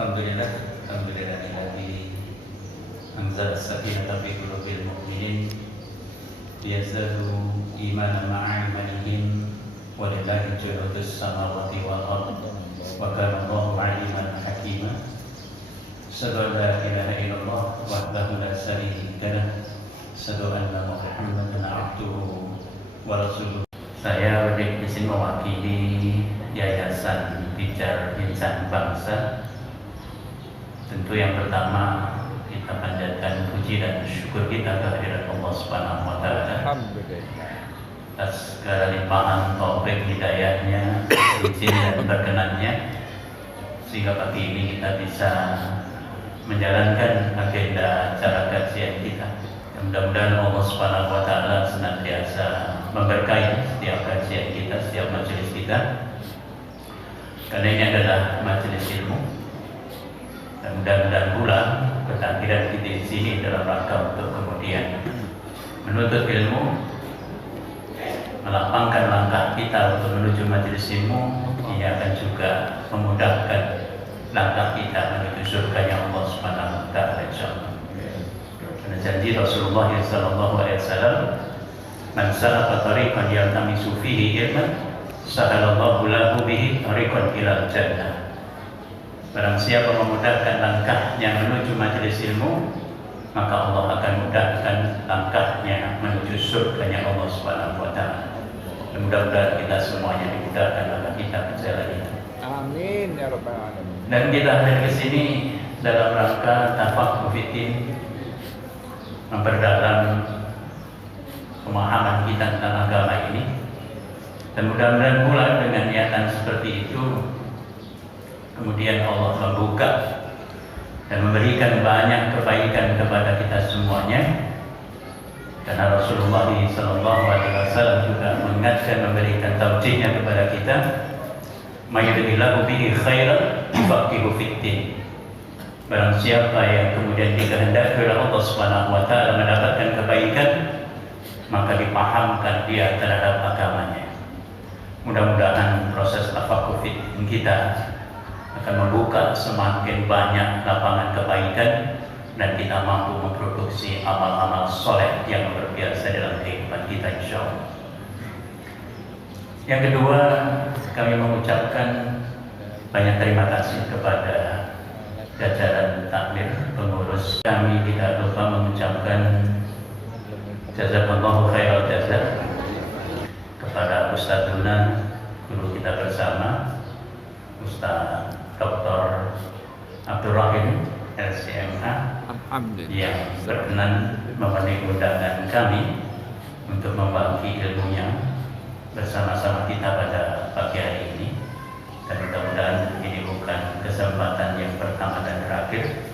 Alhamdulillah, alhamdulillahilladzi anzala as-sakinata fi qulubil mu'minin liyazdaadu imanan ma'a imanihim wa lillahi junudus samawati wal ardh wa kana Allahu 'aliman hakima. Asyhadu an la ilaha illallah wahdahu la syarika lah, asyhadu anna Muhammadan 'abduhu wa rasuluh. Saya di sini mewakili Yayasan Pijar Insan Bangsa. Tentu yang pertama kita panjatkan puji dan syukur kita kehadirat Allah Subhanahu wa taala atas segala limpahan taufik hidayahnya, izin dan berkenannya, sehingga pagi ini kita bisa menjalankan agenda acara kajian kita. Mudah-mudahan Allah Subhanahu wa taala senantiasa memberkahi setiap kajian kita, setiap majelis kita, karena ini adalah majelis ilmu. Dan mudah-mudahan pula kehadiran kita di sini dalam rangka untuk kemudian menuntut ilmu, melapangkan langkah kita untuk menuju majelis ilmu. Ini akan juga memudahkan langkah kita menuju surganya Allah Subhanahu wa taala insyaallah. Karena janji Rasulullah sallallahu alaihi wasallam, "Man salaka tariqan yaltamisu fihi ilman, sahalallahu lahu bihi tariqan ilal jannah." Barang siapa memudahkan langkahnya menuju majelis ilmu, maka Allah akan mudahkan langkahnya menuju surganya Allah Subhanahu wa taala. Mudah-mudahan kita semuanya dimudahkan langkah kita berjalan itu. Amin ya rabbal alamin. Dan kita hadir ke sini dalam rangka tafaqquh fiddin, memperdalam pemahaman kita tentang agama ini. Dan mudah-mudahan pula dengan niatan seperti itu kemudian Allah membuka dan memberikan banyak kebaikan kepada kita semuanya. Karena Rasulullah SAW juga mengingatkan, memberikan taujiahnya kepada kita, "Mayuridillahu bihi khairan yufaqihu fiddin." Barang siapa yang kemudian dikehendaki oleh Allah Subhanahu wa taala mendapatkan kebaikan, maka dipahamkan dia terhadap agamanya. Mudah-mudahan proses tafaqquh fiddin kita akan membuka semakin banyak lapangan kebaikan dan kita mampu memproduksi amal-amal soleh yang luar biasa dalam kehidupan kita insyaallah. Yang kedua, kami mengucapkan banyak terima kasih kepada jajaran takmir pengurus. Kami tidak lupa mengucapkan jazakallahu khairal jazaa kepada Ustadzuna, guru kita bersama, Ustaz Dr. Abdul Rahim LCMA, yang berkenan memenuhi undangan kami untuk membagi ilmunya bersama-sama kita pada pagi hari ini. Dan mudah-mudahan ini bukan kesempatan yang pertama dan terakhir,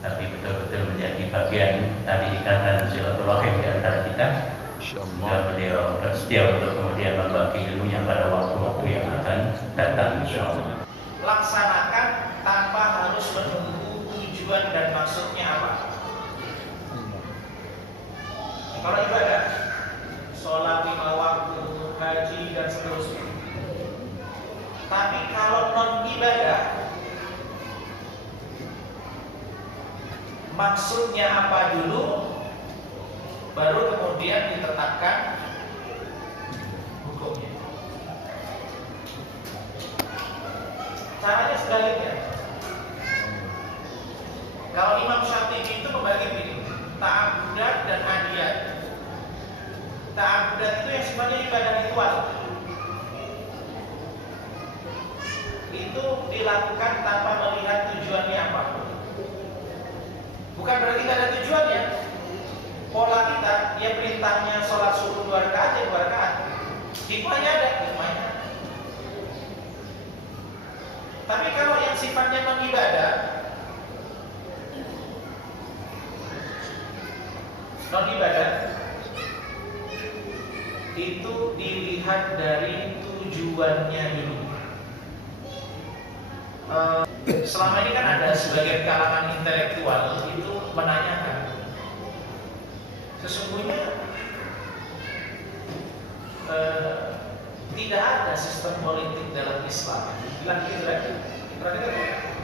tapi betul-betul menjadi bagian tadi ikatan silaturahim di antara kita. Dan beliau bersedia untuk kemudian membagi ilmunya pada waktu-waktu yang akan datang insyaallah. Laksanakan tanpa harus menunggu tujuan dan maksudnya apa. Kalau ibadah, sholat 5 waktu, haji dan seterusnya. Tapi kalau non ibadah, maksudnya apa dulu, baru kemudian ditetapkan hukumnya. Caranya sebaliknya. Kalau Imam Syafi'i itu membagi begini, ta'abudat dan adiyat. Ta'abudat itu yang sifatnya ibadah ritual. Itu dilakukan tanpa melihat tujuannya apa. Bukan berarti tidak ada tujuannya. Pola kita, dia perintahnya sholat subuh 2 rakaat, ya 2 rakaat. Hikmahnya ada, hikmahnya. Tapi kalau yang sifatnya non-ibadah, itu dilihat dari tujuannya dulu. Selama ini kan ada sebagian kalangan intelektual itu menanyakan, sesungguhnya tidak ada sistem politik dalam Islam. Bilang gitu kan? Perhatikan.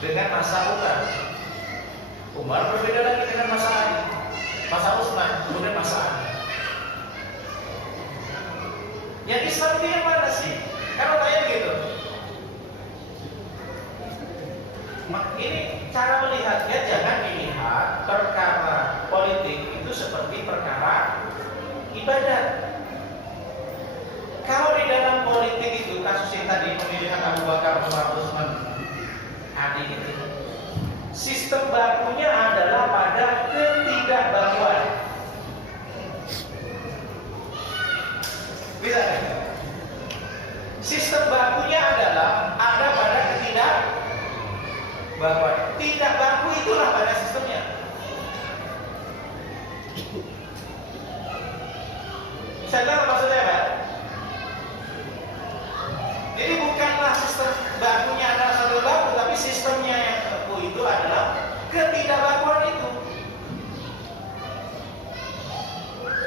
dengan masa Umar. Umar berbeda lagi dengan masa Ali, masa Utsman, kemudian masa Ali. Yang Islam itu yang mana sih? Kalau kayak gitu. Ini cara melihatnya, jangan dilihat perkara politik itu seperti perkara ibadat. Kalau di dalam politik itu kasus yang tadi pemilihan Abu Bakar, Umar, Utsman, Ali itu, sistem bakunya adalah pada ketidakbakuan. Bisa kan? Sistem bakunya adalah ada pada ketidakbakuan. Tidak baku itulah pada sistemnya. Saya tahu maksudnya Pak. Jadi bukanlah sistem bakunya adalah satu baku, tapi sistemnya yang baku itu adalah ketidakbakuan itu.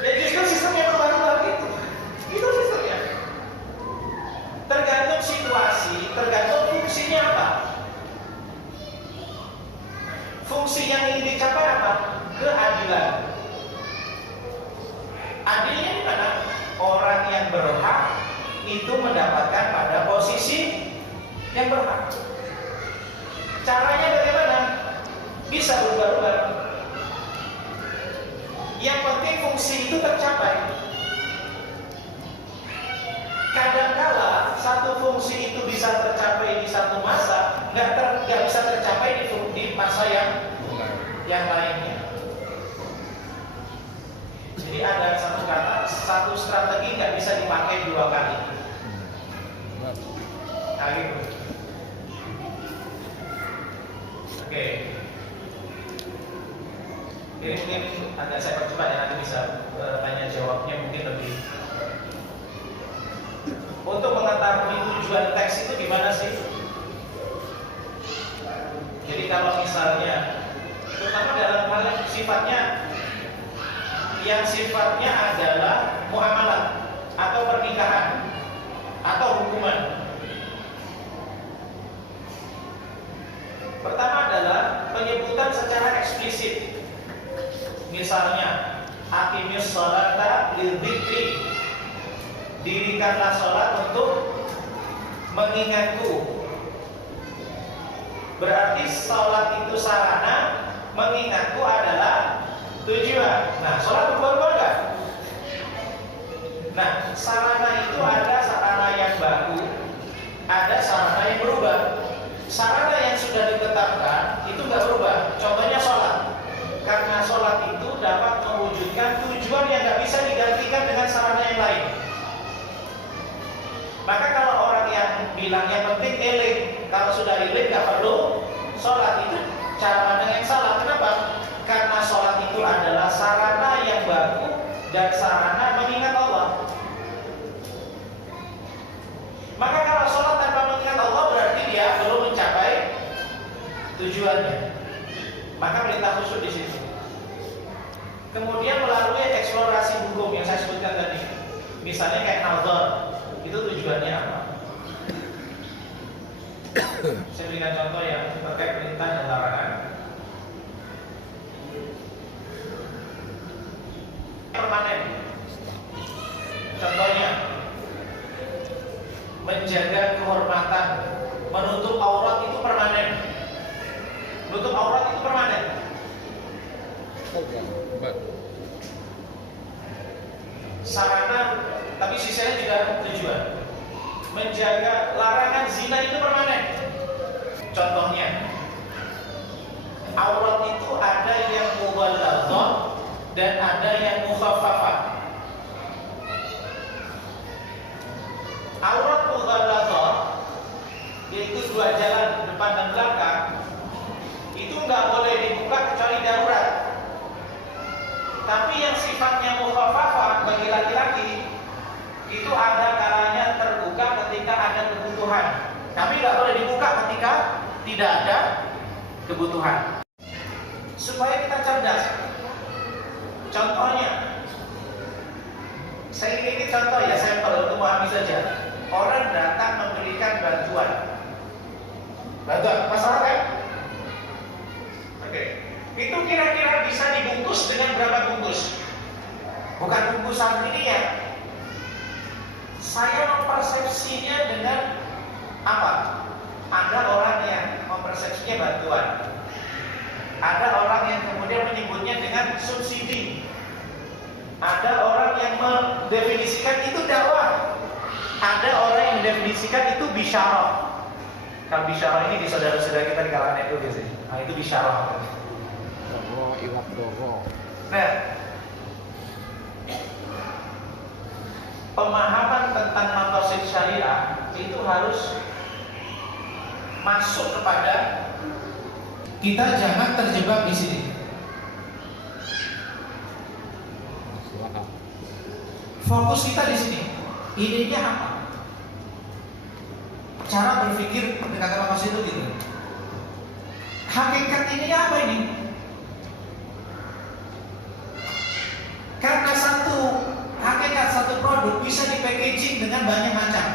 Ya justru sistemnya berubah-ubah gitu. Itu sistemnya. Tergantung situasi, tergantung fungsinya apa. Fungsi yang ingin dicapai apa? Keadilan. Adilnya di mana? Orang yang berhak itu mendapatkan pada posisi yang berhak. Caranya bagaimana? Bisa berubah-ubah. Yang penting fungsi itu tercapai. Kadangkala satu fungsi itu bisa tercapai di satu masa, nggak bisa tercapai di masa yang lainnya. Jadi ada satu kata, satu strategi nggak bisa dipakai dua kali. Nah, gitu. Oke. Ini mungkin agak saya percepat ya, nanti bisa tanya jawabnya mungkin lebih. Untuk mengetahui tujuan teks itu gimana sih? Jadi kalau misalnya, terutama dalam hal yang sifatnya adalah muamalah atau pernikahan atau hubungan. Pertama adalah penyebutan secara eksplisit. Misalnya, aqimis sholata lidzikri, dirikanlah sholat untuk mengingatku. Berarti sholat itu sarana, mengingatku adalah tujuan. Nah, sholat berubah-ubah enggak? Nah, sarana itu ada sarana yang baku, ada sarana yang berubah. Sarana yang sudah ditetapkan itu enggak berubah. Contohnya sholat. Karena sholat itu dapat mewujudkan tujuan yang enggak bisa digantikan dengan sarana yang lain. Maka kalau orang yang bilang yang penting eling, kalau sudah eling nggak perlu sholat, itu cara pandang yang salah. Kenapa? Karena sholat itu adalah sarana yang baku dan sarana mengingat Allah. Maka kalau sholat tanpa mengingat Allah berarti dia belum mencapai tujuannya. Maka perintah khusyuk di situ. Kemudian melalui eksplorasi hukum yang saya sebutkan tadi, misalnya kayak nazar. Itu tujuannya apa? Saya berikan contoh yang terkait perintah dan larangan. Permanen. Contohnya, menjaga kehormatan, menutup aurat itu permanen. Menutup aurat itu permanen. Sarana, tapi sisanya juga tujuan. Menjaga larangan zina itu permanen. Contohnya, aurat itu ada yang mughalladhah dan ada yang mukhaffafah. Aurat mughalladhah yaitu dua jalan depan dan belakang, itu nggak boleh dibuka kecuali darurat. Tapi yang sifatnya mukhaffafah bagi laki-laki itu ada kalanya terbuka ketika ada kebutuhan. Tapi nggak boleh dibuka ketika tidak ada kebutuhan. Supaya kita cerdas. Contohnya, saya ini contoh ya, sampel untuk memahami saja. Orang datang memberikan bantuan masyarakat. itu kira-kira bisa dibungkus dengan berapa bungkus? Bukan bungkusan ini ya. Saya mempersepsinya dengan apa? Ada orang yang mempersepsinya bantuan. Ada orang yang kemudian menyebutnya dengan subsidi. Ada orang yang mendefinisikan itu dakwah. Ada orang yang mendefinisikan itu bisyarah. Kalau bisyarah ini di saudara-saudara kita di kalangan itu biasanya. Nah, itu bisyarah. Doro, iwak doro. Nah, pemahaman tentang maqasid syariah itu harus masuk kepada kita, jangan terjebak di sini. Fokus kita di sini. Idenya apa? Cara berpikir pendekatan maqasid itu gitu. Hakikat ini apa ini? Karena hakikat satu produk bisa dipackaging dengan banyak macam.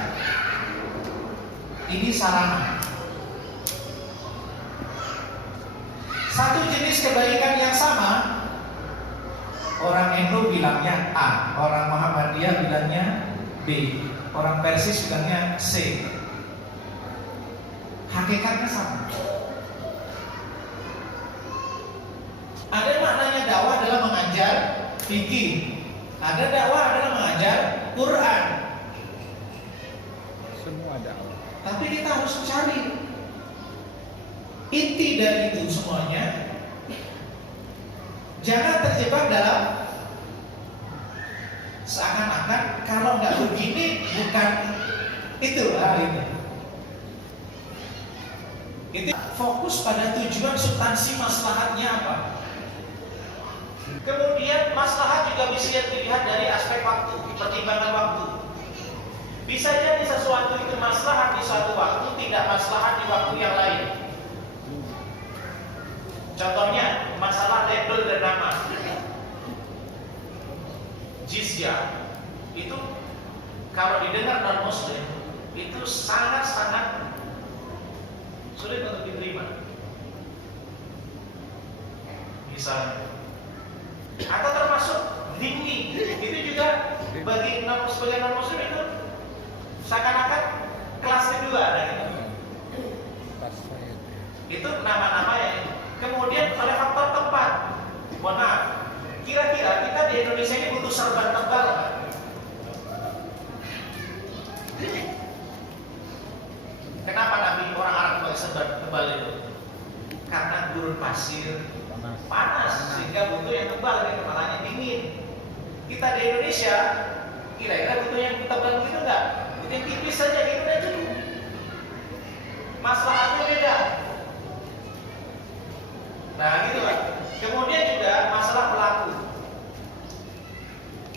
Ini sarana. Satu jenis kebaikan yang sama, orang NU bilangnya A, orang Muhammadiyah bilangnya B, orang Persis bilangnya C. Hakikatnya sama. Ada maknanya dakwah adalah mengajar fikih. Ada dakwah adalah mengajar Quran. Semua dakwah. Tapi kita harus cari inti dari itu semuanya. Jangan terjebak dalam seakan-akan kalau nggak begini bukan itu ini. Itu fokus pada tujuan, substansi maslahatnya apa. Kemudian maslahat juga bisa dilihat dari aspek waktu, pertimbangan waktu. Bisa jadi sesuatu itu maslahat di suatu waktu, tidak maslahat di waktu yang lain. Contohnya masalah label dan nama. Jizyah itu kalau didengar non muslim itu sangat-sangat sulit untuk diterima. Misalnya, atau termasuk dhimmi, itu juga bagi sebagai non muslim itu seakan-akan kelas kedua gitu. Itu nama-nama yang kemudian oleh faktor tempat. Mohon maaf, kira-kira kita di Indonesia ini butuh serban tebal kan? Kenapa Nabi orang Arab pakai serban tebal itu? Karena gurun pasir, panas sehingga butuh yang tebal, yang kepalanya dingin. Kita di Indonesia kira-kira butuh yang tebal gitu enggak? Butuh yang tipis saja gitu udah cukup. Masalahnya beda. Nah gitu kan. Kemudian juga masalah pelaku.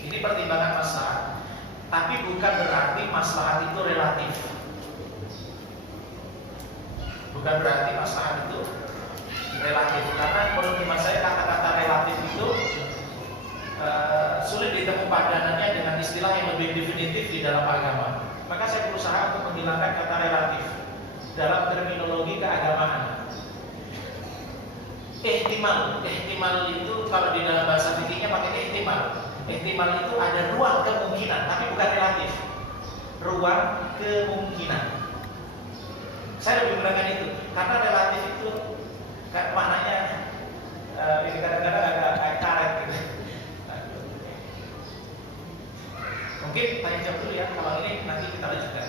Ini pertimbangan maslahat, tapi bukan berarti maslahat itu relatif. Bukan berarti maslahat itu relatif, karena menurut hemat saya kata-kata relatif itu sulit ditemu padanannya dengan istilah yang lebih definitif di dalam agama. Maka saya berusaha untuk menghilangkan kata relatif dalam terminologi keagamaan. Ihtimal itu kalau di dalam bahasa fikihnya pakai ihtimal. Ihtimal itu ada ruang kemungkinan, tapi bukan relatif. Ruang kemungkinan. Saya lebih menggunakan itu karena relatif itu maknanya ini kadang-kadang agak karet gitu. Mungkin tanya jawab dulu ya, kalau ini nanti kita lanjutkan.